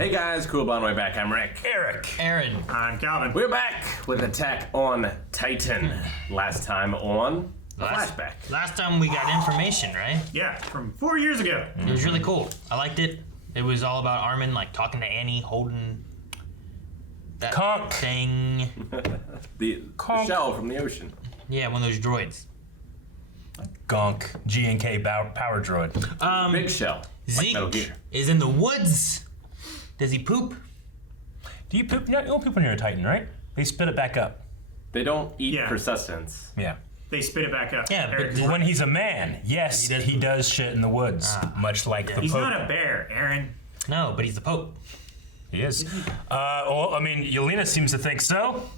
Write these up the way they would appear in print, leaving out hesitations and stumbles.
Hey guys, cool by the way back. I'm Rick. Eric. Eren. I'm Calvin. We're back with Attack on Titan. Last time on Flashback. Last time we got information, right? Yeah, from 4 years ago. It was really cool. I liked it. It was all about Armin, like talking to Annie, holding that Conk. thing. The shell from the ocean. Yeah, one of those droids. Gonk. G&K power droid. Big shell. Like Metal Zeke Gear. is in the woods. Does he poop? Do you poop? You don't poop when you're a Titan, right? They spit it back up. They don't eat Yeah. for sustenance. Yeah. They spit it back up. Yeah, but Eric's When right. he's a man, yes, he does shit in the woods, much like the He's Pope. not a bear, Eren. No, but he's the Pope. He is. Well, I mean, Yelena seems to think so.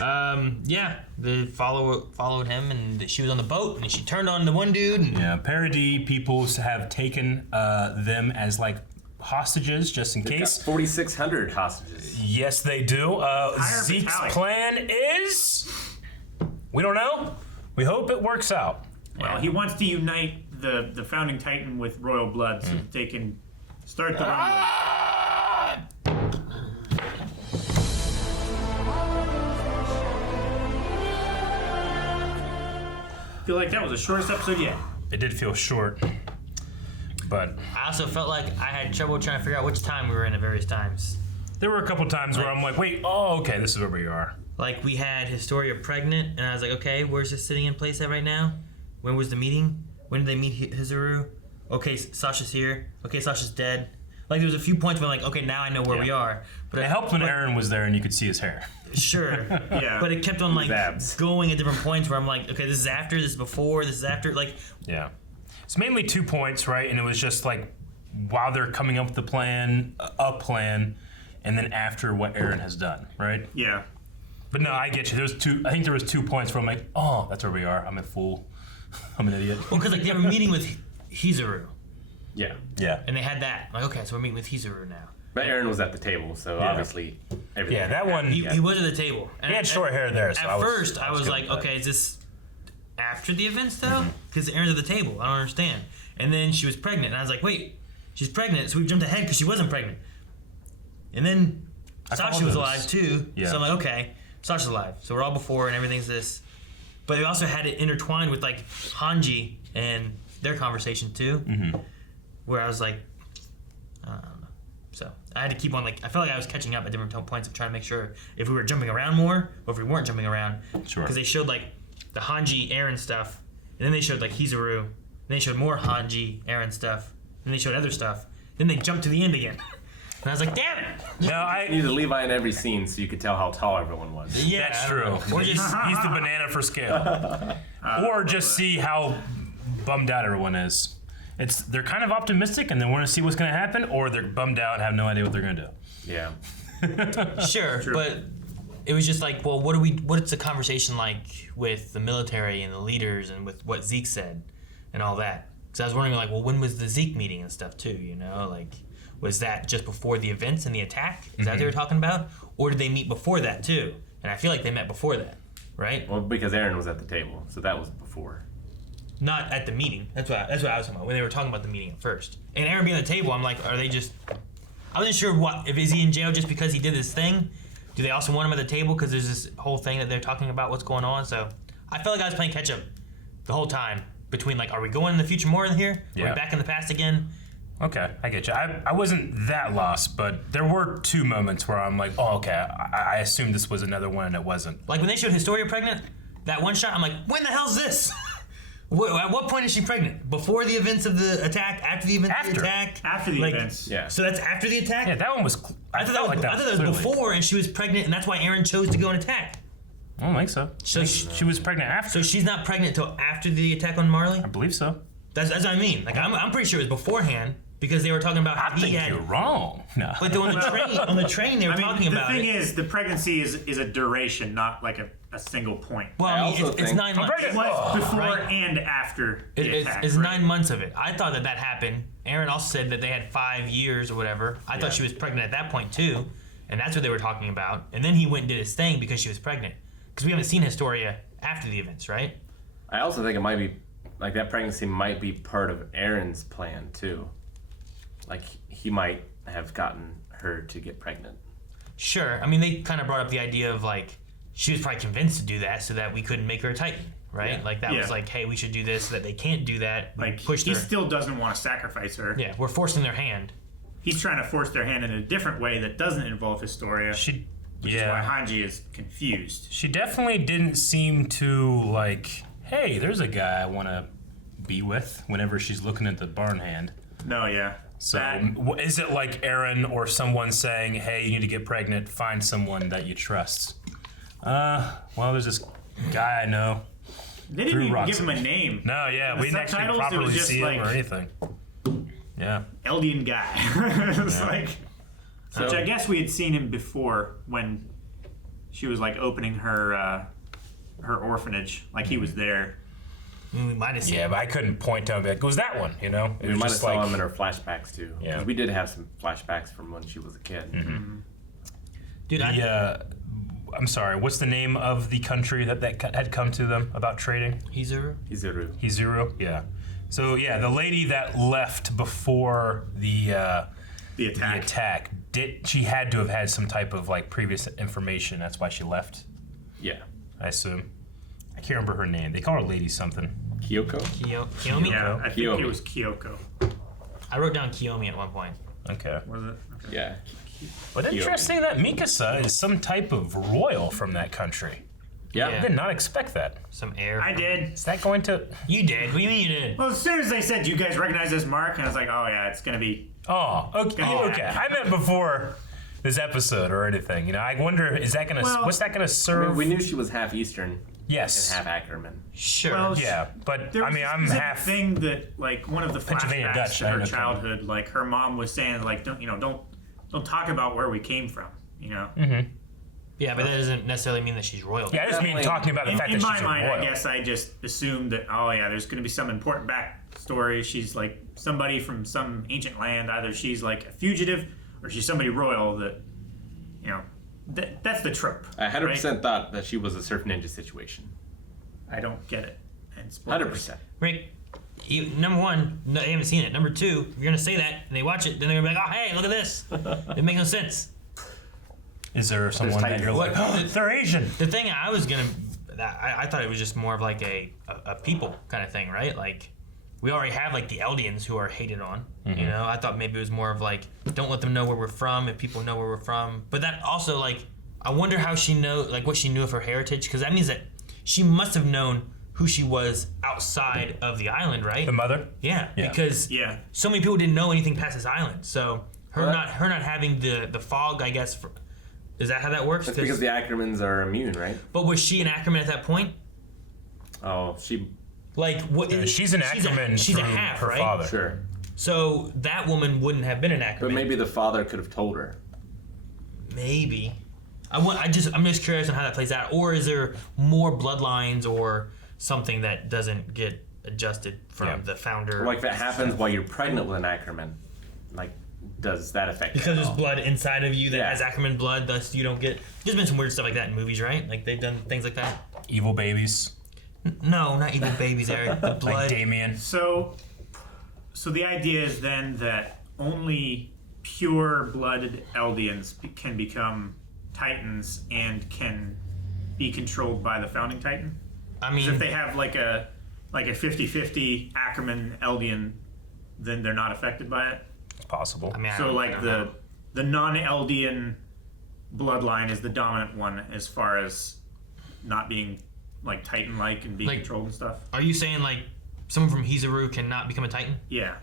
Yeah, they followed him, and she was on the boat, and she turned on the one dude. And Yeah, Paradis peoples have taken them as like hostages, just in Got case. 4,600 hostages. Yes, they do. Zeke's battalion. plan is, we don't know. We hope it works out. Well, he wants to unite the founding Titan with royal blood so that they can start the runway. I feel like that was the shortest episode yet. It did feel short, but I also felt like I had trouble trying to figure out which time we were in at various times. there were a couple times where I'm like, wait, oh, okay, this is where we are. Like, we had Historia pregnant, and I was like, okay, where's this sitting in place at right now? When was the meeting? When did they meet Hizuru? Okay, Sasha's here. Okay, Sasha's dead. Like, there was a few points where, like, okay, now I know where we are. But It helped when Eren was there and you could see his hair. Sure. Yeah. But it kept on, like, abs. going at different points where I'm like, okay, this is after, this is before, this is after. Like, Yeah. It's mainly 2 points, right? And it was just like while they're coming up with the plan, a plan, and then after what Eren has done, right? Yeah. But no, I get you. I think there was 2 points where I'm like, oh, that's where we are. I'm a fool. I'm an idiot. well, because, like, they were meeting with Hizuru, Yeah. Yeah. and they had that. I'm like, okay, so we're meeting with Hizuru now. But Eren was at the table, so obviously everything. Yeah, that one. He was at the table. And He had short hair there, so At first, I was like, okay, is this after the events, though? Because Eren's at the table. I don't understand. And then she was pregnant, and I was like, wait, she's pregnant, so we jumped ahead because she wasn't pregnant. And then Sasha followed was those. alive, too. Yeah. So I'm like, okay, Sasha's alive. So we're all before, and everything's this. But they also had it intertwined with, like, Hanji and their conversation, too. Where I was like, I don't know. So I had to keep on, like, I felt like I was catching up at different points of trying to make sure if we were jumping around more or if we weren't jumping around. Sure. Because they showed, like, the Hanji Eren stuff, and then they showed, like, Hizuru, and they showed more Hanji Eren stuff, and they showed other stuff. Then they jumped to the end again. And I was like, damn it! No, You needed a Levi in every scene so you could tell how tall everyone was. Yeah, that's I true. don't know. Or just, He's the banana for scale. Or just see how bummed out everyone is. They're kind of optimistic and they want to see what's going to happen, or they're bummed out and have no idea what they're going to do. Yeah. sure, but it was just like, well, what's the conversation like with the military and the leaders and with what Zeke said and all that? Because I was wondering, like, well, when was the Zeke meeting and stuff too, you know? Like, was that just before the events and the attack? Is that what they were talking about? Or did they meet before that too? And I feel like they met before that, right? Well, because Eren was at the table, so that was before. Not at the meeting. That's what I was talking about, when they were talking about the meeting at first. And Eren being at the table, I'm like, are they just... I wasn't sure is he in jail just because he did this thing? Do they also want him at the table because there's this whole thing that they're talking about what's going on? So I felt like I was playing catch up the whole time between, like, are we going in the future more in here? Are Yeah. we back in the past again? Okay, I get you. I wasn't that lost, but there were 2 moments where I'm like, oh, okay, I assumed this was another one and it wasn't. Like when they showed Historia pregnant, that one shot, I'm like, when the hell's this? At what point is she pregnant? Before the events of the attack? After the events of the attack? After the Like, events. Yeah. So that's after the attack? Yeah, that one was... I thought that was clearly. before, and she was pregnant, and that's why Eren chose to go and attack. I don't think so. So She was pregnant after. So she's not pregnant until after the attack on Marley? I believe so. That's what I mean. Like, I'm pretty sure it was beforehand because they were talking about how I think you're wrong. No. But on the train they were talking the about thing it. is, the pregnancy is a duration, not like a single point. Well, I I mean, also it's think- 9 months. It was before Right. and after the attack. It's right? 9 months of it. I thought that happened. Eren also said that they had 5 years or whatever. I thought she was pregnant at that point too, and that's what they were talking about. And then he went and did his thing because she was pregnant. Because we haven't seen Historia after the events, right? I also think it might be, like, that pregnancy might be part of Eren's plan, too. Like, he might have gotten her to get pregnant. Sure. I mean, they kind of brought up the idea of like she was probably convinced to do that so that we couldn't make her a Titan, right? Yeah. Like that was like, hey, we should do this so that they can't do that. We Like pushed he her. still doesn't want to sacrifice her. Yeah, we're forcing their hand. He's trying to force their hand in a different way that doesn't involve Historia. She, Which is why Hanji is confused. She definitely didn't seem to like, hey, there's a guy I want to be with whenever she's looking at the barn hand. No, yeah. So is it like Eren or someone saying, hey, you need to get pregnant, find someone that you trust? Well, there's this guy I know. They didn't even give him a name. No, yeah, we didn't actually subtitles, it properly was just see like- him or anything. Yeah. Eldian guy. It's like, which I guess we had seen him before when she was like opening her her orphanage. Like he was there. I mean, we might have seen. Yeah, but I couldn't point to him and be like, it was that one, you know? It We was might have just saw like, him in her flashbacks too. Yeah. 'Cause we did have some flashbacks from when she was a kid. Dude, I'm sorry, what's the name of the country that had come to them about trading? Hizuru. Hizuru. Hizuru? Yeah. So, yeah, the lady that left before the attack, she had to have had some type of, like, previous information. That's why she left, Yeah. I assume. I can't remember her name. They call her Lady something. Kyoko? Kiyomi? Yeah, I think Kiyomi. it was Kyoko. I wrote down Kiyomi at one point. Okay. Was it? Okay. Yeah. But interesting that Mikasa is some type of royal from that country. Yeah. I did not expect that. Some air. I did. Is that going to... You did. What do you mean you did? Well, as soon as they said, "Do you guys recognize this mark?" and I was like, "Oh yeah, it's gonna be." Oh, okay. Oh. Okay. I meant before this episode or anything. You know, I wonder, is that going to... Well, what's that going to I serve? mean, we knew she was half Eastern Yes. and half Ackerman. Sure. Well, Yeah, but There I was mean, a I'm specific half. thing that like one of the Pennsylvania flashbacks Dutch, to I her know. childhood, like her mom was saying, like, don't talk about where we came from, you know. yeah, but that doesn't necessarily mean that she's royalty. Yeah, I just mean Definitely. talking about the fact In that my she's a mind, royal. I guess I just assumed that, oh yeah, there's going to be some important backstory. She's like somebody from some ancient land. Either she's like a fugitive or she's somebody royal that, you know, that's the trope. I 100% right? thought that she was a surf ninja situation. I don't get it. And spoilers. 100%. Rick, number one, no, they haven't seen it. Number two, if you're gonna say that and they watch it, then they're gonna be like, oh hey, look at this. It makes no sense. Is there someone that Titans. you're like, What? oh, they're Asian? The thing I was gonna, I thought it was just more of like a people kind of thing, right? Like we already have like the Eldians who are hated on. You know, I thought maybe it was more of like, don't let them know where we're from if people know where we're from. But that also like, I wonder how she like what she knew of her heritage, because that means that she must have known who she was outside of the island, right? The mother? Yeah, Yeah. because Yeah. so many people didn't know anything past this island. So her Well, not having the fog, I guess. Is that how that works? That's because the Ackermans are immune, right? But was she an Ackerman at that point? Oh, she... Like what? She's an Ackerman She's a through half, her right? father. Sure. So that woman wouldn't have been an But Ackerman. maybe the father could have told her. Maybe. I'm just curious on how that plays out. Or is there more bloodlines or something that doesn't get adjusted from the founder? Like, if it happens while you're pregnant with an Ackerman, like, does that affect Because you at there's all? blood inside of you that Yeah. has Ackerman blood, thus you don't get. There's been some weird stuff like that in movies, right? Like they've done things like that. Evil babies. No, not even babies, Eric. The blood. Like Damien. So the idea is then that only pure-blooded Eldians can become Titans and can be controlled by the founding Titan. I mean, If they have like a 50-50 Ackerman Eldian, then they're not affected by it. It's possible. I mean, I So don't- I like don't know. the non-Eldian bloodline is the dominant one as far as not being like Titan-like and being Like- controlled and stuff. Are you saying like someone from Hizuru cannot become a Titan? Yeah,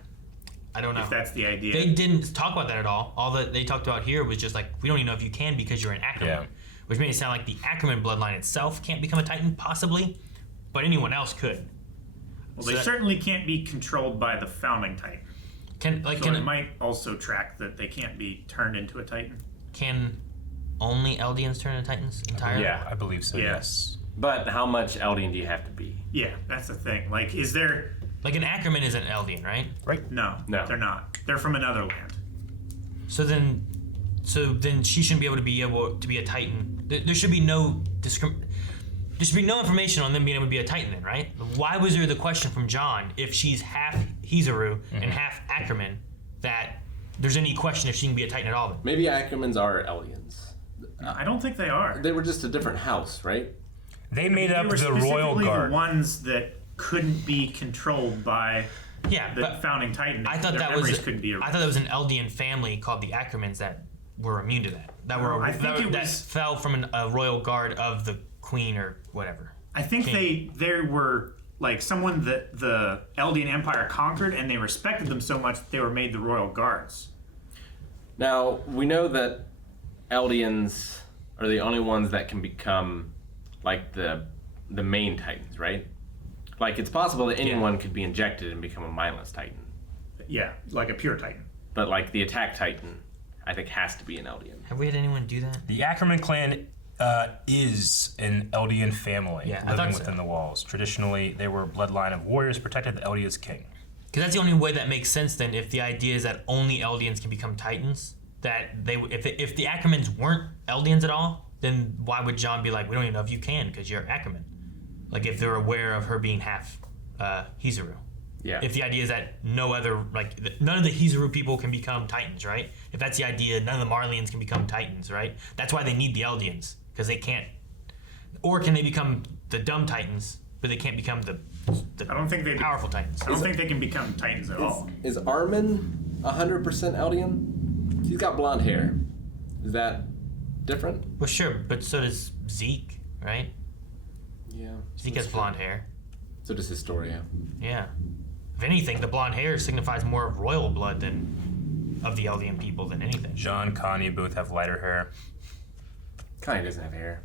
I don't know. if that's the idea. They didn't talk about that at all. All that they talked about here was just like, we don't even know if you can because you're an Ackerman. Yeah. Which made it sound like the Ackerman bloodline itself can't become a Titan, possibly, but anyone else could. well, so they that- certainly can't be controlled by the founding Titan. So it might also track that they can't be turned into a Titan. can only Eldians turn into Titans entirely? Yeah. I believe so, Yeah. yes. But how much Eldian do you have to be? Yeah, that's the thing. Like, is there? Like an Ackerman is an Eldian, right? No, No. they're not. They're from another land. So then she shouldn't be able to be a Titan. There should be no there should be no information on them being able to be a Titan then, right? Why was there the question from John if she's half Hizuru and half Ackerman that there's any question if she can be a Titan at all. Then. Maybe Ackermans are Eldians. I don't think they are. They were just a different house, right? They made up They were the Royal specifically Guard. the ones that couldn't be controlled by Yeah, the but founding Titan. I thought Their that memories was couldn't be I thought that was an Eldian family called the Ackermans that were immune to that. That were I think it that was- fell from a royal guard of the queen or whatever. I think King. they were like someone that the Eldian Empire conquered, and they respected them so much that they were made the royal guards. Now, we know that Eldians are the only ones that can become like the main Titans, right? Like, it's possible that anyone could be injected and become a mindless Titan. Yeah, like a pure Titan. But like the attack Titan, I think has to be an Eldian. Have we had anyone do that? The Ackerman clan is an Eldian family Yeah, I living thought so. within the walls. Traditionally, they were a bloodline of warriors protected the Eldia's king. Because that's the only way that makes sense. Then, if the idea is that only Eldians can become Titans, that they if the Ackermans weren't Eldians at all, then why would John be like, we don't even know if you can because you're Ackerman? Like if they're aware of her being half Hizuru. Yeah. If the idea is that no other, like, none of the Hizuru people can become Titans, right? If that's the idea, none of the Marlians can become Titans, right? That's why they need the Eldians, because they can't. Or can they become the dumb Titans, but they can't become the I don't think they. powerful Titans? I don't think they can become Titans at all. Is Armin 100% Eldian? He's got blonde hair. Is that different? Well, sure, but so does Zeke, right? Yeah. Zeke has blonde hair. So does Historia. Yeah. If anything, the blonde hair signifies more of royal blood than of the Eldian people than anything. John, Connie both have lighter hair. Connie doesn't have hair.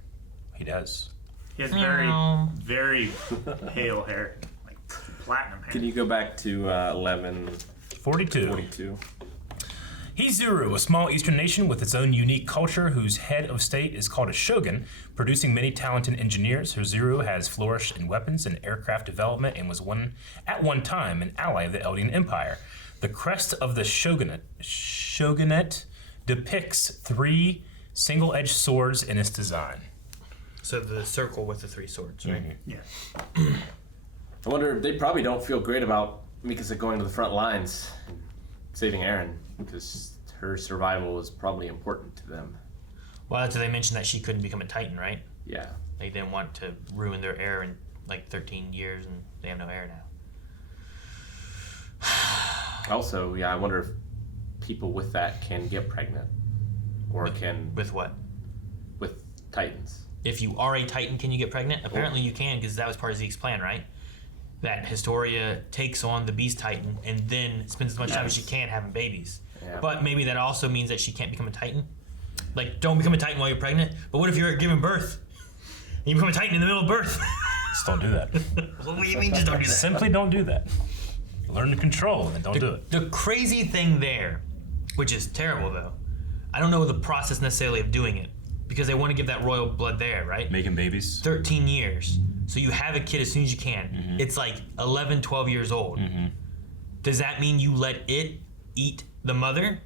He does. He has Meow. very pale hair, like platinum hair. Can you go back to 42. 11:42? Hizuru, a small eastern nation with its own unique culture whose head of state is called a shogun, producing many talented engineers. Hizuru has flourished in weapons and aircraft development and was at one time an ally of the Eldian Empire. The crest of the shogunate depicts 3 single-edged swords in its design. So the circle with the 3 swords, right? Yeah. I wonder, they probably don't feel great about Mikasa going to the front lines and saving Eren, because her survival is probably important to them. Well, that's why they mentioned that she couldn't become a Titan, right? Yeah. They didn't want to ruin their heir in like 13 years, and they have no heir now. Also, yeah, I wonder if people with that can get pregnant, or can With what? with Titans. If you are a Titan, can you get pregnant? Apparently you can, because that was part of Zeke's plan, right? That Historia takes on the Beast Titan and then spends as much time as she can having babies. Yeah. But maybe that also means that she can't become a Titan. Like, don't become a Titan while you're pregnant. But what if you're giving birth? And you become a Titan in the middle of birth? Just don't do that. What do you mean just don't do that? Simply don't do that. Learn to control and don't do it. The crazy thing there, which is terrible though, I don't know the process necessarily of doing it, because they want to give that royal blood there, right? Making babies. 13 years. So you have a kid as soon as you can. Mm-hmm. It's like 11, 12 years old. Does that mean you let it eat the mother?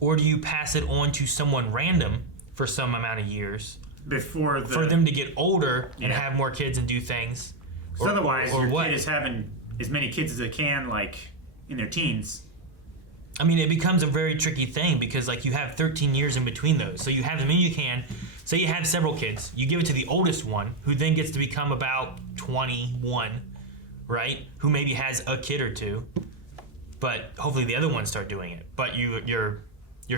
Or do you pass it on to someone random for some amount of years Before the. for them to get older and Yeah. have more kids and do things? So otherwise, or your what? kid is having as many kids as they can, like in their teens. I mean, it becomes a very tricky thing because, like, you have 13 years in between those. So you have as many you can. Say you have several kids. You give it to the oldest one, who then gets to become about 21, right? Who maybe has a kid or two. But hopefully the other ones start doing it. But you're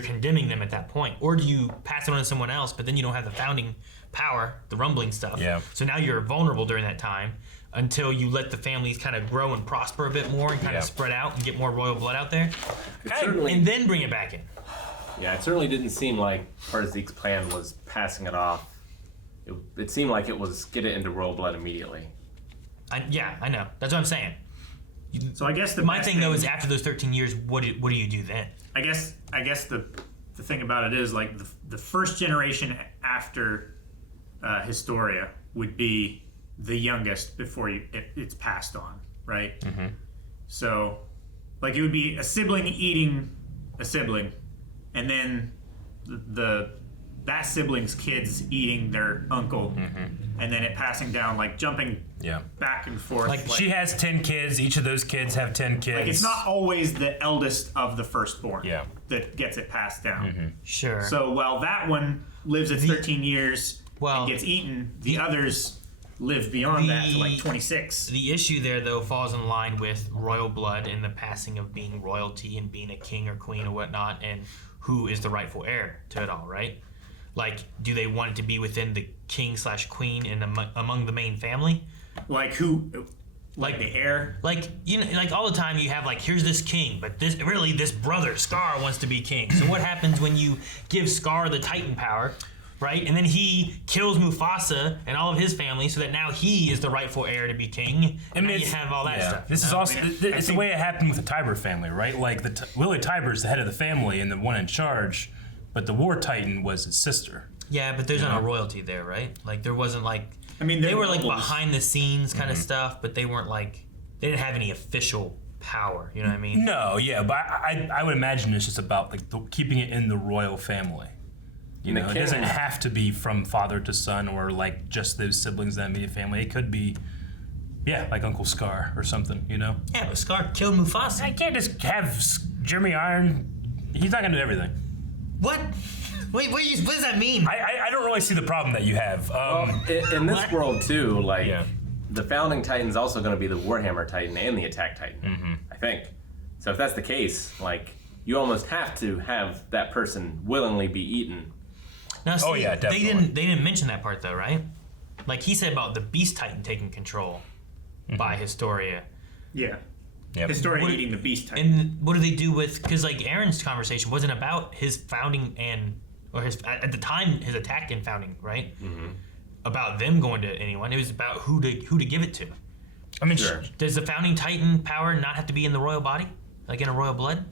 condemning them at that point. Or do you pass it on to someone else, but then you don't have the founding power, the rumbling stuff. Yeah. So now you're vulnerable during that time until you let the families kind of grow and prosper a bit more and kind Yeah. of spread out and get more royal blood out there. It certainly, And then bring it back in. yeah, it certainly didn't seem like part of Zeke's plan was passing it off. It seemed like it was get it into royal blood immediately. Yeah, I know. That's what I'm saying. So I guess the My best thing though is after those 13 years, what do you do then? I guess the thing about it is like the first generation after Historia would be the youngest before it's passed on, right? Mm-hmm. So, like, it would be a sibling eating a sibling, and then the that sibling's kids eating their uncle, and then it passing down, like jumping back and forth. Like she has 10 kids. Each of those kids have 10 kids. Like it's not always the eldest of the firstborn that gets it passed down. Sure. So while that one lives at 13 years and gets eaten, the others live beyond that to like 26. The issue there, though, falls in line with royal blood and the passing of being royalty and being a king or queen or whatnot, and who is the rightful heir to it all, right? Like, do they want it to be within the king/queen and among the main family? Like who? Like the heir? Like, you know, like all the time you have like, here's this king, but this brother Scar wants to be king. So what happens when you give Scar the Titan power? Right, and then he kills Mufasa and all of his family, so that now he is the rightful heir to be king. And now you have all that stuff. This is also it's the way it happened with the Tiber family, right? Like Willie Tiber's the head of the family and the one in charge, but the War Titan was his sister. Yeah, but there's not a royalty there, right? Like there wasn't like. I mean, they were like behind the scenes kind of stuff, but they weren't like they didn't have any official power. You know what I mean? No, yeah, but I would imagine it's just about like keeping it in the royal family. You know, it doesn't have to be from father to son or like just those siblings in that immediate family. It could be, like Uncle Scar or something, you know? Yeah, but Scar killed Mufasa. I can't just have Jeremy Iron. He's not going to do everything. What? Wait, what does that mean? I don't really see the problem that you have. In this world, too, like, the Founding Titan's also going to be the Warhammer Titan and the Attack Titan, I think. So if that's the case, like, you almost have to have that person willingly be eaten. Now, see, definitely. They didn't mention that part though, right? Like he said about the Beast Titan taking control by Historia. Yeah. Yep. Historia eating the Beast Titan. And what do they do with? Because like Eren's conversation wasn't about his founding or his at the time his attack and founding, right? About them going to anyone. It was about who to give it to. I mean, does the Founding Titan power not have to be in the royal body, like in a royal blood?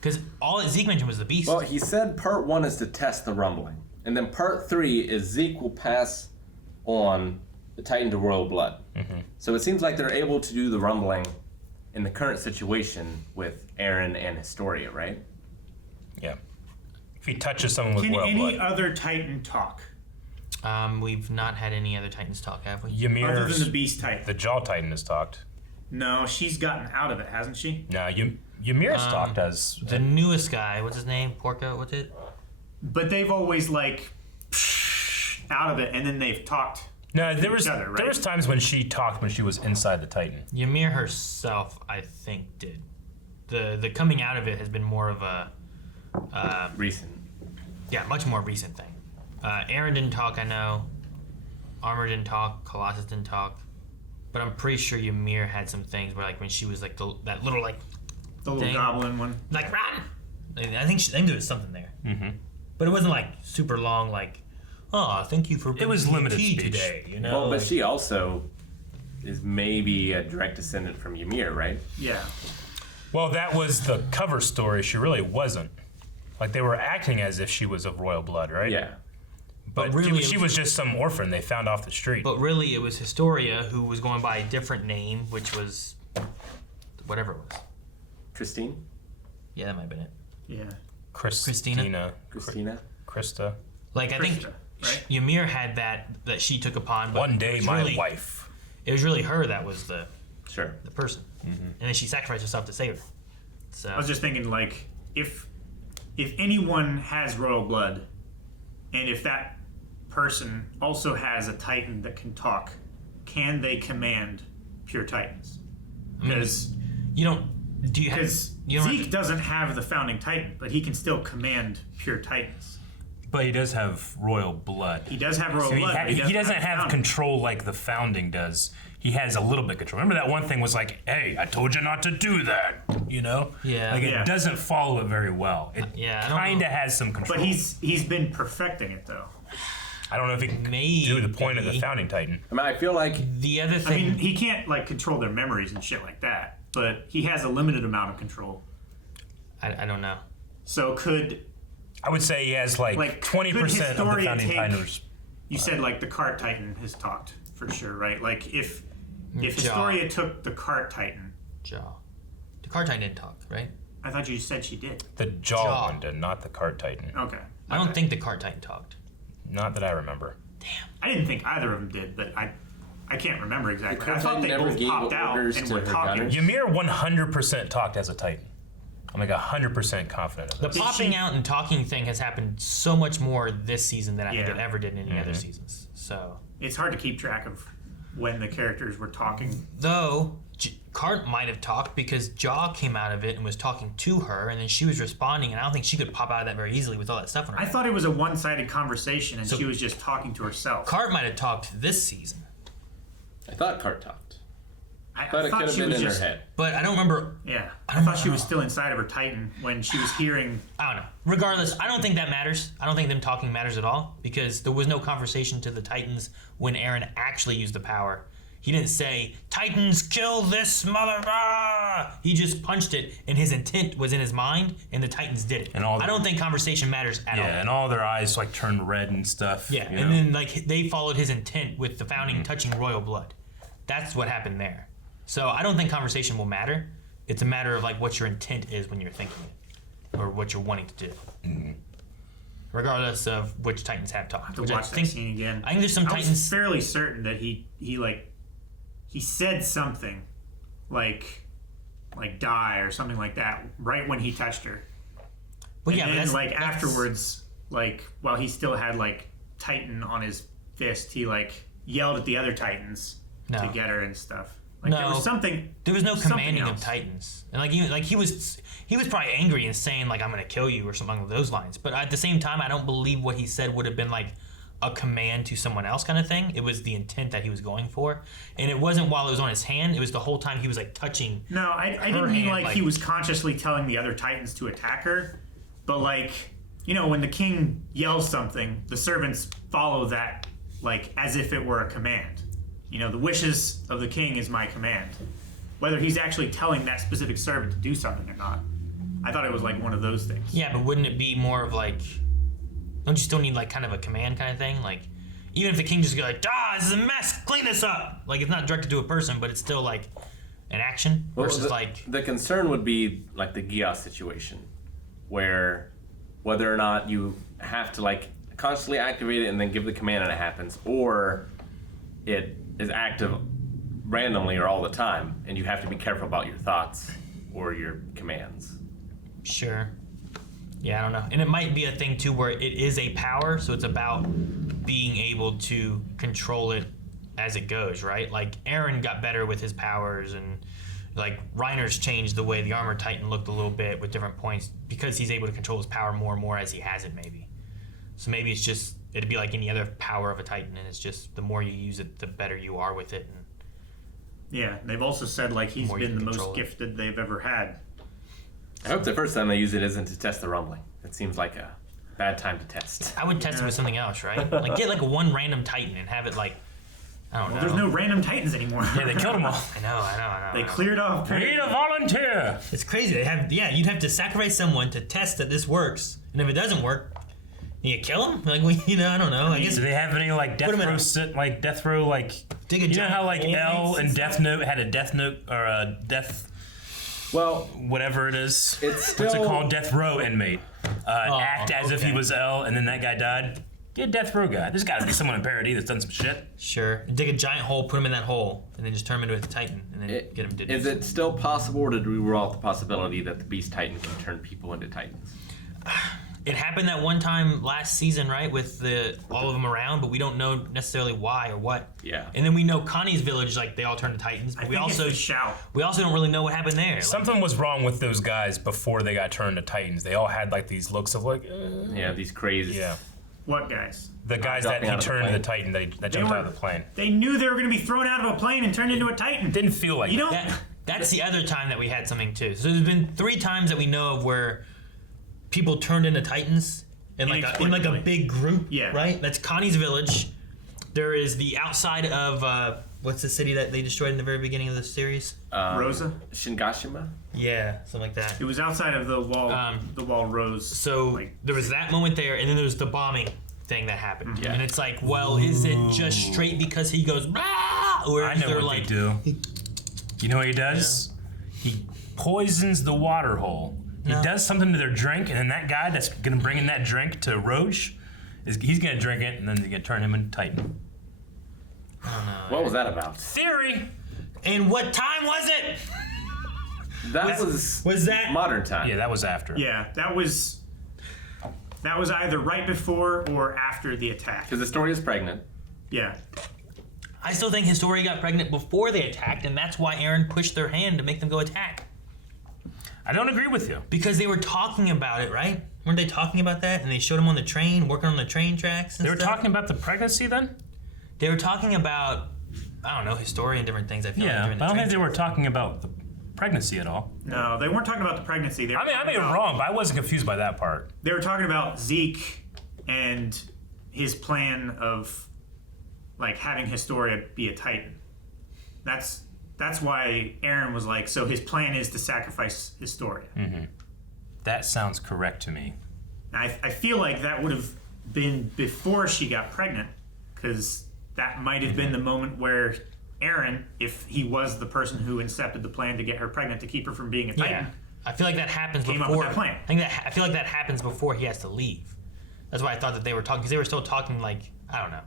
Because all that Zeke mentioned was the beast. Well, he said part 1 is to test the rumbling. And then part 3 is Zeke will pass on the Titan to royal blood. So it seems like they're able to do the rumbling in the current situation with Eren and Historia, right? Yeah. If he touches someone with royal blood. Can any other Titan talk? We've not had any other Titans talk, have we? Ymir's, other than the Beast Titan. The Jaw Titan has talked. No, she's gotten out of it, hasn't she? No, Ymir's talked as... The newest guy, what's his name? Porco, what's it? But they've always, like, out of it, and then they've talked No, there was each other, right? there was times when she talked when she was inside the Titan. Ymir herself, I think, did. The coming out of it has been more of a... Recent. Yeah, much more recent thing. Eren didn't talk, I know. Armor didn't talk. Colossus didn't talk. But I'm pretty sure Ymir had some things where, like, when she was, like, that little, like... The little goblin one. Like, run! I think there was something there. But it wasn't, like, super long, like, oh, thank you for bringing It was limited tea speech today, you know? Well, but she also is maybe a direct descendant from Ymir, right? Yeah. Well, that was the cover story. She really wasn't. Like, they were acting as if she was of royal blood, right? Yeah. But really, she was just some orphan they found off the street. But really, it was Historia who was going by a different name, which was... whatever it was. Christine? Yeah, that might have been it. Yeah. Christina. Krista? Like, I think right? Ymir had that she took upon. But One day, it was my really, wife. It was really her that was the person. And then she sacrificed herself to save her. So I was just thinking, like, if anyone has royal blood, and if that person also has a Titan that can talk, can they command pure Titans? Because you don't... Do you have... Zeke doesn't have the Founding Titan, but he can still command pure Titans. But he does have royal blood. He does have royal blood. But he doesn't have Founding. control like the Founding does. He has a little bit of control. Remember that one thing was like, hey, I told you not to do that. You know? Yeah. Like, Yeah. it doesn't follow it very well. It kind of has some control. But he's been perfecting it, though. I don't know if he can do the point of the Founding Titan. I mean, I feel like... The other I thing... mean, he can't, like, control their memories and shit like that. But he has a limited amount of control. I don't know. So could... I would say he has, like 20% of the Founding Titans. You said, like, the Cart Titan has talked, for sure, right? Like, if Jaw. Historia took the Cart Titan... Jaw. The Cart Titan didn't talk, right? I thought you said she did. The Jaw one did, not the Cart Titan. Okay. I don't think the Cart Titan talked. Not that I remember. I didn't think either of them did, but I can't remember exactly. The I thought they never both gave popped out orders and to were her talking. gunners. Ymir 100% talked as a Titan. I'm like 100% confident of The this. popping out and talking thing has happened so much more this season than I think Yeah. it ever did in any other seasons. So, It's hard to keep track of when the characters were talking. though Cart might have talked because Jaw came out of it and was talking to her, and then she was responding, and I don't think she could pop out of that very easily with all that stuff on her. I thought it was a one-sided conversation, and she was just talking to herself. Cart might have talked this season, I thought Cart talked. I But it thought could have she been was in just, her head. but I don't remember. Yeah, I thought she was still inside of her Titan when she was hearing. I don't know. Regardless, I don't think that matters. I don't think them talking matters at all because there was no conversation to the Titans when Eren actually used the power. He didn't say, Titans, kill this mother. Ah! He just punched it, and his intent was in his mind, and the Titans did it. And all I don't think conversation matters at all. Yeah, and all their eyes like turned red and stuff. Yeah, you and know? then like they followed his intent with the founding touching royal blood. That's what happened there. So I don't think conversation will matter. It's a matter of like what your intent is when you're thinking it, or what you're wanting to do. Regardless of which Titans have talked. To Which watch that scene again. I think there's some I was Titans. fairly certain that he said something like die or something like that right when he touched her. Well, And yeah, but then that's, like that's- afterwards, like while he still had like Titan on his fist, he like yelled at the other Titans No. to get her and stuff. Like there No. was something. There was no something commanding of else. Titans, and like he was probably angry and saying like I'm gonna kill you or something along those lines. But at the same time, I don't believe what he said would have been like a command to someone else kind of thing. It was the intent that he was going for, and it wasn't while it was on his hand. It was the whole time he was like touching. No, I her didn't mean hand, like he was consciously telling the other Titans to attack her, but like, you know, when the king yells something, the servants follow that like as if it were a command. You know, the wishes of the king is my command. Whether he's actually telling that specific servant to do something or not. I thought it was like one of those things. Yeah, but wouldn't it be more of like? Don't you still need like kind of a command kind of thing? Like, even if the king just go like, this is a mess, clean this up. Like it's not directed to a person, but it's still like an action versus like. The concern would be like the Gias situation, where whether or not you have to like constantly activate it and then give the command and it happens, or it is active randomly or all the time, and you have to be careful about your thoughts or your commands. Sure. Yeah, I don't know. And it might be a thing too where it is a power, so it's about being able to control it as it goes, right? Like Eren got better with his powers, and like Reiner's changed the way the Armor Titan looked a little bit with different points because he's able to control his power more and more as he has it, maybe. So maybe it's just it'd be like any other power of a Titan, and it's just the more you use it, the better you are with it. And Yeah, they've also said like he's More you been the can most control it. gifted they've ever had. I hope the first time they use it isn't to test the rumbling. It seems like a bad time to test. I would test it with something else, right? Like get like one random Titan and have it like I don't know. There's no random Titans anymore. Yeah, they killed them all. I know. They cleared off. Need a volunteer. It's crazy. They have you'd have to sacrifice someone to test that this works, and if it doesn't work, you kill him. Like I don't know. I guess Do they have any like Put 'em in death row like? dig a You know giant how like hole L and and Death Note had a Death Note or a Death Well, whatever it is. It's What's it still- called? Death Row inmate. Act as if he okay. was L, and then that guy died. Get a Death Row guy. There's got to be someone in Parody that's done some shit. Sure. Dig a giant hole, put him in that hole, and then just turn him into a Titan, and then get him to do Is it still possible, or did we rule out the possibility that the Beast Titan can turn people into Titans? It happened that one time last season, right, with all of them around, but we don't know necessarily why or what. Yeah. And then we know Connie's village, like they all turned to Titans, but I we think also it's the shout. don't really know what happened there. Like, Something was wrong with those guys before they got turned to Titans. They all had like these looks of like, Yeah, these crazy. yeah. What guys? The guys that dropping he out of the turned to the plane. Titan that jumped out of the plane. They knew they were going to be thrown out of a plane and turned into a Titan. Didn't feel like You don't. that's the other time that we had something too. So there's been 3 times that we know of where people turned into Titans in like a Inexplicably. big group. Yeah. Right. That's Connie's village. There is the outside of what's the city that they destroyed in the very beginning of the series? Rosa. Shingashima? Yeah, something like that. It was outside of the wall. The wall rose. So like, there was that moment there, and then there was the bombing thing that happened. Yeah. And it's like, well, is it just straight because he goes, "Rah!" Or I is know there what like, they do. You know what he does? He poisons the water hole He does something to their drink, and then that guy that's going to bring in that drink to Roach, he's going to drink it, and then he's going to turn him into Titan. What was that about? Theory! And what time was it? That was that modern time. Yeah, that was after. Yeah, that was either right before or after the attack. Because Historia's pregnant. Yeah. I still think Historia got pregnant before they attacked, and that's why Eren pushed their hand to make them go attack. I don't agree with you. Because they were talking about it, right? Weren't they talking about that? And they showed him on the train, working on the train tracks and They were stuff? talking about the pregnancy then? They were talking about, I don't know, Historia and different things. I feel like Yeah, during but I the don't train think they were talking about the pregnancy at all. No, they weren't talking about the pregnancy. They were I may talking be about- wrong, but I wasn't confused by that part. They were talking about Zeke and his plan of like having Historia be a Titan. That's why Eren was like, so his plan is to sacrifice Historia. That sounds correct to me. I feel like that would have been before she got pregnant, because that might have been the moment where Eren, if he was the person who incepted the plan to get her pregnant to keep her from being a Titan, Yeah. I feel like that happens Came up before. with that plan. I feel like that happens before he has to leave. That's why I thought that they were talking, because they were still talking like, I don't know.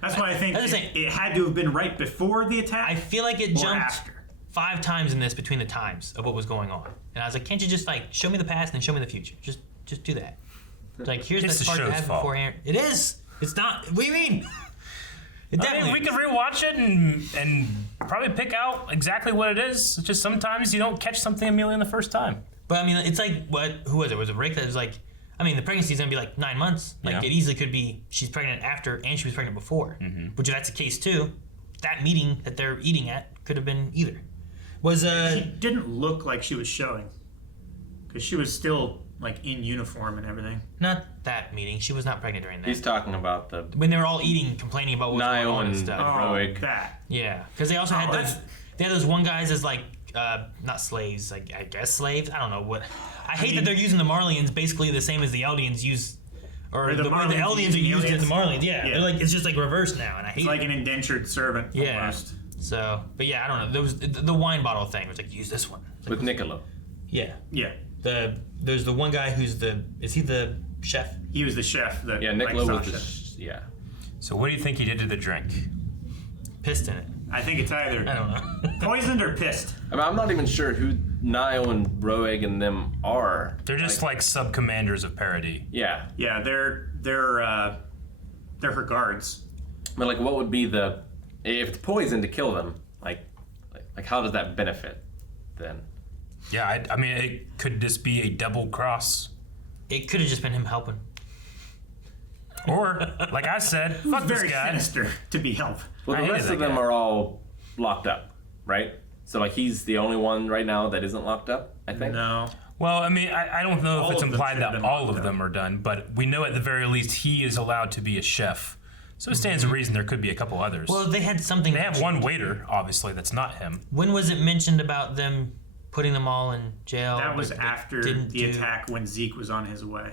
that's why I think I'm just saying- it had to have been right before the attack. I feel like it or jumped after. 5 times in this between the times of what was going on. And I was like, can't you just like show me the past and then show me the future? Just do that. It's like, here's It's the the part that show's happened fault. beforehand. It is. It's not. What do you mean? It I definitely. mean, we could rewatch it and probably pick out exactly what it is. It's just sometimes you don't catch something immediately in the first time. But I mean, it's like, who was it? Was it Rick that was like, I mean, the pregnancy's gonna be like 9 months. Like, Yeah. it easily could be she's pregnant after and she was pregnant before. Which, if that's the case too, that meeting that they're eating at could have been either. Was She didn't look like she was showing, because she was still like in uniform and everything. not that meeting. She was not pregnant during that. He's talking about the When they were all eating, complaining about what was going Nio on and and stuff. Roig. That. Yeah, because they also had Oh, those. that's- They had those one guys as like not slaves, like I guess slaves. I don't know what. I hate that they're using the Marlians basically the same as the Eldians use, or the way the Marlians Eldians are using the used as the aliens. Marlians. Yeah, Yeah. they're like it's just like reversed now, and I hate It's like it. an indentured servant Yeah. almost. So, but yeah, I don't know. There was the wine bottle thing. It was like use this one. with Niccolo. Yeah, Yeah. there's the one guy who's is he the chef? He was the chef. That, Yeah, like, Niccolo was Sasha. the yeah. So what do you think he did to the drink? Pissed in it. I think it's either I don't know. poisoned or pissed. I mean, I'm not even sure who Nio and Roig and them are. They're just like sub-commanders of Parody. Yeah, Yeah, they're her guards. but like, what would be if it's poison to kill them? Like how does that benefit then? Yeah, I mean, it could just be a double cross. It could have just been him helping. Or, like I said, fuck this Very guy. sinister to be help. Well, I the hated rest that of them guy. are all locked up, right? So like he's the only one right now that isn't locked up. I think. No. Well, I mean, I don't know All if it's of them implied should have that been all locked of up. them are done, but we know at the very least he is allowed to be a chef. So it stands to reason there could be a couple others. Well, they had something. they have one waiter, obviously, that's not him. When was it mentioned about them putting them all in jail? That was but they after didn't the do- attack when Zeke was on his way.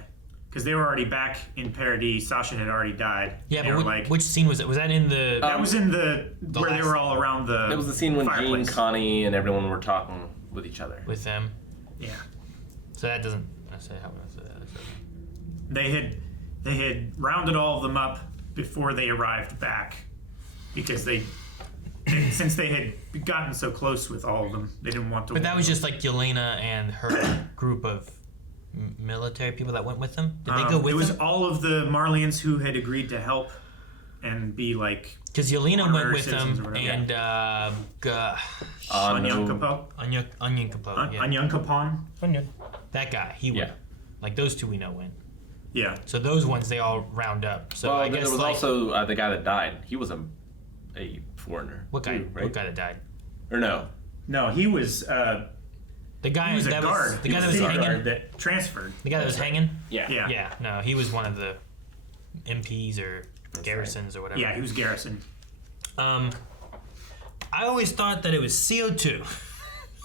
Because they were already back in Paradis. Sasha had already died. Yeah, they but were which scene was it? Was that in the? that was in where they last- were all around the It was the scene when Jean, fireplace. Connie, and everyone were talking with each other. with them. Yeah. So that doesn't. I say how I say that. They had rounded all of them up before they arrived back, because since they had gotten so close with all of them, they didn't want to. But that was just like Yelena and her group of military people that went with them. Did they go with It was them? all of the Marlians who had agreed to help and be like Because Yelena went honorary with citizens or them, whatever. and Onion no. Kapo. Onion Capone. Yeah. Onion Capon. That guy, he went. Yeah. Like those two we know went. Yeah. So those ones they all round up. So Well, I there guess was like also the guy that died. He was a foreigner. what guy? too, right? What guy that died? Or no? No, he was The guy he was a that guard. was the He guy that was was a hanging. guard that transferred. The guy that was hanging. Yeah. Yeah. Yeah, no, he was one of the MPs or garrisons or whatever. Yeah, he was garrison. I always thought that it was CO2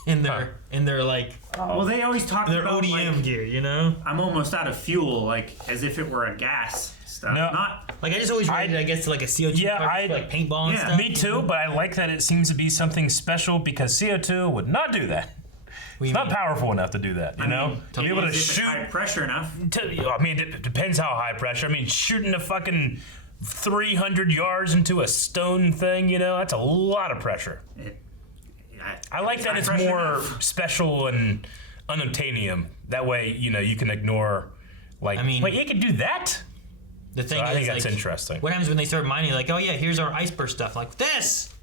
in their like Well, they always talk their about ODM like, gear, you know? I'm almost out of fuel, like as if it were a gas stuff. No. Not Like I just always related, I guess, to like a CO2 Yeah, cartridge for, like paintball and Yeah. stuff. Me too, but I like that it seems to be something special because CO2 would not do that. It's not powerful enough to do that, you know? To be able to shoot. High pressure enough. I mean, it depends how high pressure. I mean, shooting a fucking 300 yards into a stone thing, you know, that's a lot of pressure. I like that it's more special and unobtainium. That way, you know, you can ignore, like, wait, you can do that? The thing I think is, that's like, interesting. what happens when they start mining? Like, oh yeah, here's our iceberg stuff. Like this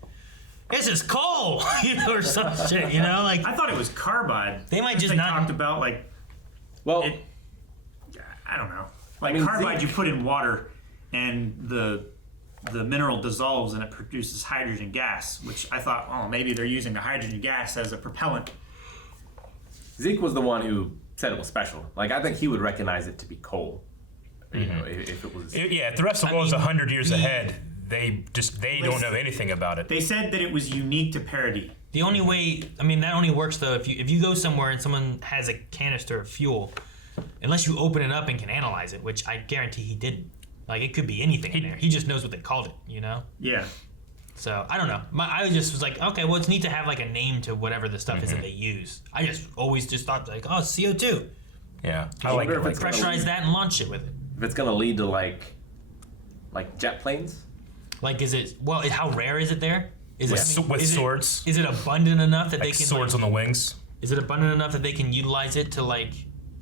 is coal, you know, or some shit. You know, like I thought it was carbide. They might just not talked about like. Well, I don't know. Like carbide, you put in water, and the mineral dissolves and it produces hydrogen gas. Which I thought, oh, maybe they're using the hydrogen gas as a propellant. Zeke was the one who said it was special. Like, I think he would recognize it to be coal. You know, if it was. If the rest of the world is 100 years ahead, they don't know anything about it. They said that it was unique to Paradis. The only way, I mean, that only works though if you go somewhere and someone has a canister of fuel, unless you open it up and can analyze it, which I guarantee he didn't. Like, it could be anything in there. He just knows what they called it, you know? Yeah. So, I don't know. I just was like, okay, well, it's neat to have, like, a name to whatever the stuff is that they use. I just always just thought, like, oh, CO2. Yeah. I like it. Pressurize that and launch it with it. If it's gonna lead to like jet planes. Like, is it, well, how rare is it there? Is With swords. Is it abundant enough that Like they can, swords on the wings? Is it abundant enough that they can utilize it to, like,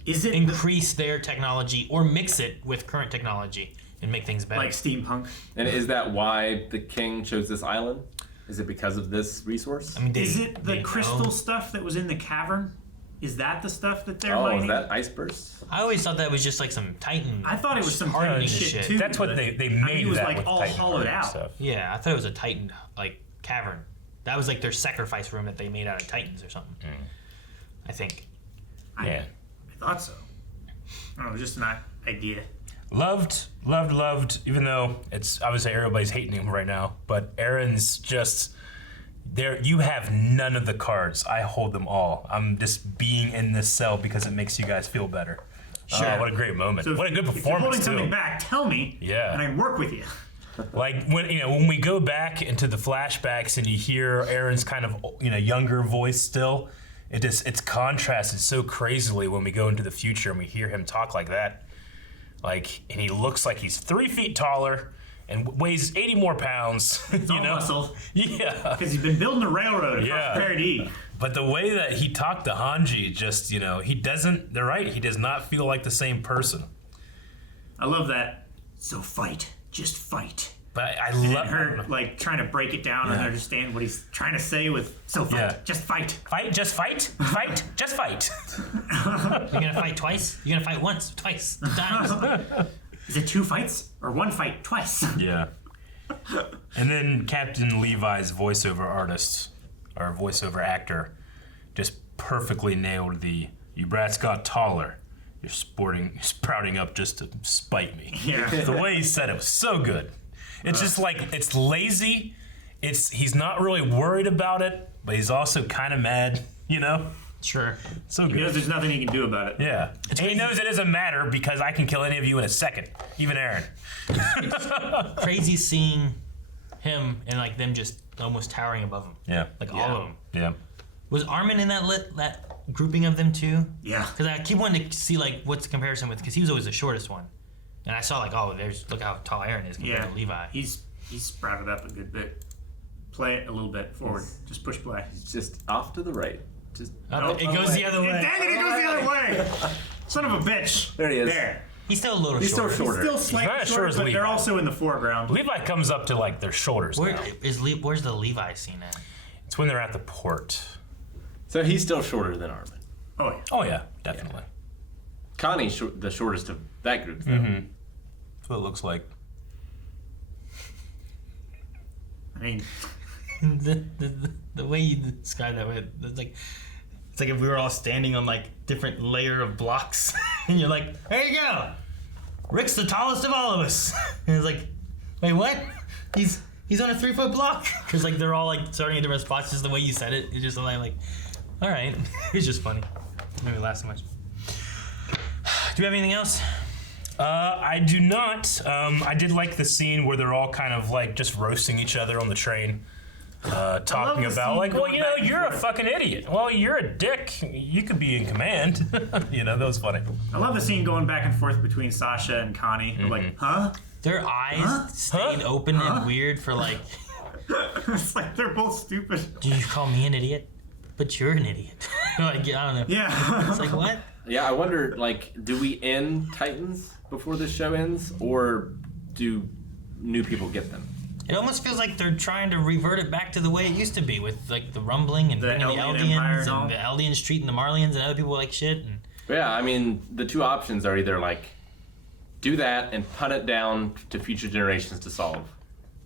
increase their technology or mix it with current technology and make things better? Like steampunk. And is that why the king chose this island? Is it because of this resource? I mean, Is it the crystal stuff that was in the cavern? Is that the stuff that they're mining? Is that ice burst? I always thought that was just like some Titan. I thought it was some hardening Titan shit too. That's what they made. It was that like with all Titan hollowed hardening out. Stuff. Yeah, I thought it was a Titan like cavern. That was like their sacrifice room that they made out of Titans or something. I think. Yeah. I thought so. Oh, it was just an idea. Loved. Even though it's obviously everybody's hating him right now, but Eren's just there. You have none of the cards. I hold them all. I'm just being in this cell because it makes you guys feel better. Sure. What a great moment. So what a good if you're performance holding too. something back, tell me. Yeah. And I can work with you. Like when we go back into the flashbacks and you hear Eren's kind of younger voice still, it's contrasted so crazily when we go into the future and we hear him talk like that. Like, and he looks like he's 3 feet taller and weighs 80 more pounds. It's all muscle. Yeah. Because he's been building a railroad across Paradis. But the way that he talked to Hanji, just, he doesn't, they're right, he does not feel like the same person. I love that. So fight. Just fight. But I And love her, like, trying to break it down and understand what he's trying to say with, so fight. Yeah. Just fight. Fight, just fight, fight, just fight. You're gonna fight twice? You're gonna fight once, twice, 2 times. Is it 2 fights? Or 1 fight twice? Yeah. And then Captain Levi's voiceover artist, or voiceover actor, just perfectly nailed you brats got taller. You're sprouting up just to spite me. Yeah. The way he said it was so good. It's just like, it's lazy. He's not really worried about it, but he's also kind of mad, Sure. So He knows good. there's nothing he can do about it. Yeah. And he knows it doesn't matter because I can kill any of you in a second, even Eren. Crazy seeing him and like them just almost towering above him. Yeah. Like all of them. Yeah. Was Armin in that grouping of them too? Yeah. Because I keep wanting to see like what's the comparison with, because he was always the shortest one, and I saw like, oh, look how tall Eren is compared to Levi. He's sprouted up a good bit. Play it a little bit forward. Just push play. He's just off to the right. Just It goes the other way. Dang it, it goes the other way! Son of a bitch. There he is. There. He's still a little He's still shorter. shorter. Still not slightly as short short, as but Levi. they're also in the foreground. Levi comes up to like their shoulders Where now. where's the Levi scene at? It's when they're at the port. So he's still shorter than Armin. Oh, yeah. Oh yeah, definitely. Connie's the shortest of that group, though. That's what it looks like. I mean, the way you describe that, it's like if we were all standing on like different layer of blocks, and you're like, there you go, Rick's the tallest of all of us, and it's like, wait, what? He's on a 3-foot block, because like they're all like starting in different spots. Just the way you said it, it's just like, all right, it's just funny. It made me laugh so much. Do we have anything else? I do not. I did like the scene where they're all kind of like just roasting each other on the train. talking the about scene like, well, going you know, back and you're a forth. fucking idiot. Well, you're a dick. You could be in command. You know, that was funny. I love the scene going back and forth between Sasha and Connie. I'm like, huh? Their eyes stayed open and weird for like, It's like they're both stupid. do you call me an idiot? But you're an idiot. Like, I don't know. Yeah. It's like, what? Yeah, I wonder, like, do we end Titans before this show ends, or do new people get them? It almost feels like they're trying to revert it back to the way it used to be with like the rumbling and The bringing the Eldian Empire Eldians and all. and the Eldians treating the Marlians and other people like shit. And But yeah, I mean, the two options are either, like, do that and punt it down to future generations to solve,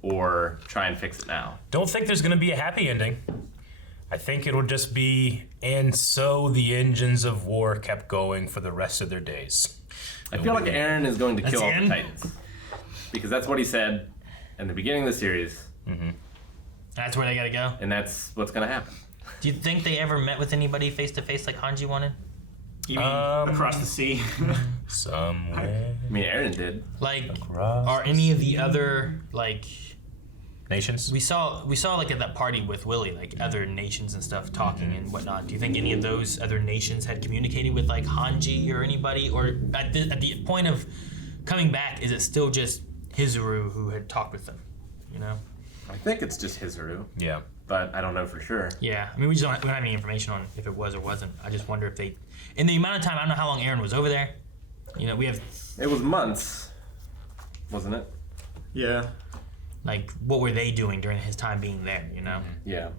or try and fix it now. Don't think there's going to be a happy ending. I think it'll just be, and so the engines of war kept going for the rest of their days. I feel like Eren is going to kill the all the end? Titans. Because that's what he said in the beginning of the series, that's where they gotta go. and that's what's going to happen. Do you think they ever met with anybody face to face like Hanji wanted? You mean across the sea? Somewhere. I mean, Eren did. Like, Across are any of the other like Nations? we saw like at that party with Willie, like other nations and stuff talking and whatnot. Do you think any of those other nations had communicated with like Hanji or anybody, or at the point of coming back, is it still just Hizuru who had talked with them? You know? I think it's just Hizuru, Yeah. but I don't know for sure. Yeah. I mean, we don't have any information on if it was or wasn't. I just wonder if they, in the amount of time, I don't know how long Eren was over there. You know, we have It was months, wasn't it? Yeah. like what were they doing during his time being there? You know? Yeah.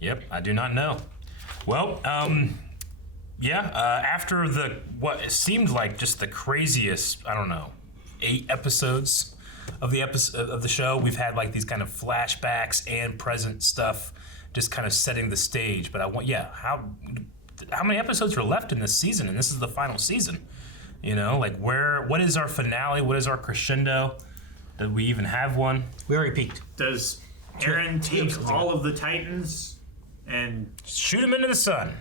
Yep, I do not know. Well, after what it seemed like just the craziest, I don't know, 8 episodes of the show, we've had like these kind of flashbacks and present stuff, just kind of setting the stage. But how many episodes are left in this season? And this is the final season. You know, like what is our finale? What is our crescendo? Do we even have one? We already peaked. Does Eren take all of the Titans and Shoot him into the sun.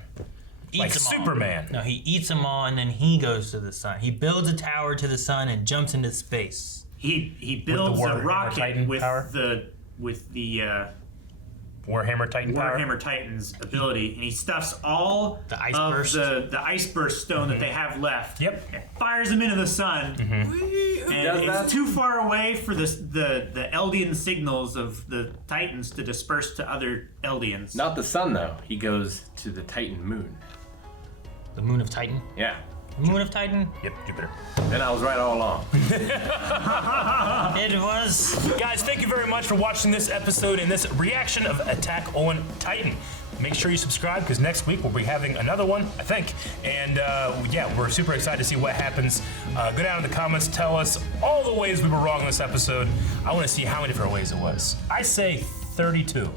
Like Eats them all. Superman. No, he eats them all and then he goes to the sun. He builds a tower to the sun and jumps into space. he builds a Warhammer rocket Titan with power? the Warhammer Titan power. Warhammer Titan's ability, and he stuffs all The ice of burst. the ice burst stone that they have left. Yep. And fires them into the sun, and Does it's that? too far away for the Eldian signals of the Titans to disperse to other Eldians. Not the sun, though. He goes to the Titan moon. The moon of Titan. Yeah. The moon of Titan. Yep, Jupiter. And I was right all along. It was. Guys, thank you very much for watching this episode and this reaction of Attack on Titan. Make sure you subscribe because next week we'll be having another one, I think. And we're super excited to see what happens. Go down in the comments, tell us all the ways we were wrong in this episode. I want to see how many different ways it was. I say 32.